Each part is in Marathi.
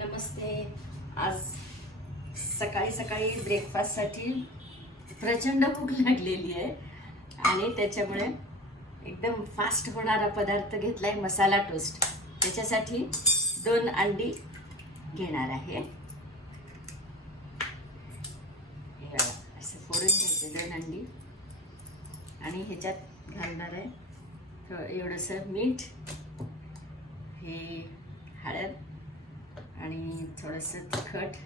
नमस्ते. आज सकाळी सकाळी ब्रेकफास्टसाठी प्रचंड भूक लागलेली आहे आणि त्याच्यामुळे एकदम फास्ट होणारा पदार्थ घेतला आहे मसाला टोस्ट. त्याच्यासाठी 2 अंडी घेणार आहे. हे बघा, असं फोडून घ्यायचं 2 अंडी आणि ह्याच्यात घालणार आहे एवढंसं मीठ, हे हळद आणि थोडंसं तिखट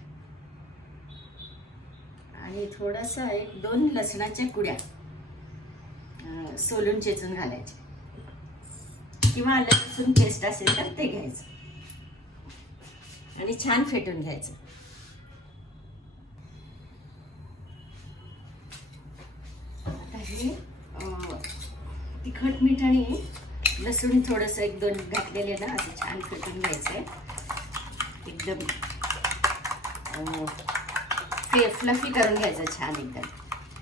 आणि थोडंसं 1-2 लसणाच्या कुड्या सोलून चेचून घालायचे किंवा आलं लसूण पेस्ट असेल तर ते घ्यायचं आणि छान फेटून घ्यायचं. आता हे तिखट मीठ आणि लसूण थोडंसं 1-2 घातलेले ना असं छान फेटून घ्यायचं. एकदम फ्लफी करून घ्यायचं छान एकदम.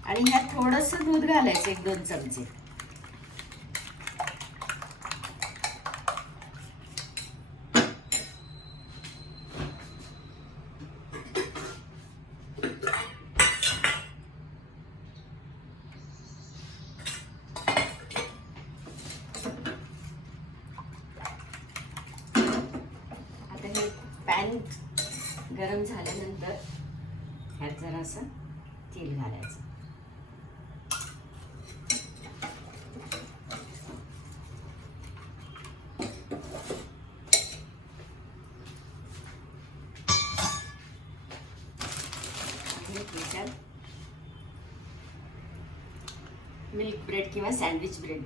आणि ह्यात थोडंसं दूध घालायचं 1-2 चमचे. आता हे पॅन गरम झाल्यानंतर ह्यात जरासं तेल घालायचं. आणि त्याच्यात मिल्क ब्रेड किंवा सँडविच ब्रेड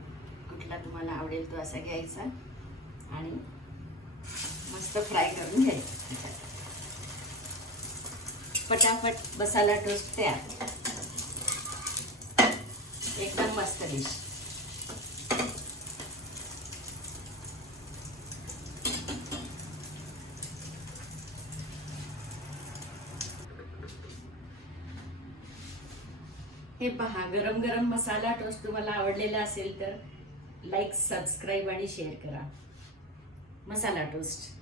कुठला तुम्हाला आवडेल तो असा घ्यायचा आणि मस्त फ्राय करून घ्यायचं. पटापट मसाला टोस्ट तयार. एकदम मस्त डिश. हे पहा, गरम गरम मसाला टोस्ट तुम्हाला आवडलेला असेल तर लाईक, सबस्क्राईब आणि शेअर करा. मसाला टोस्ट.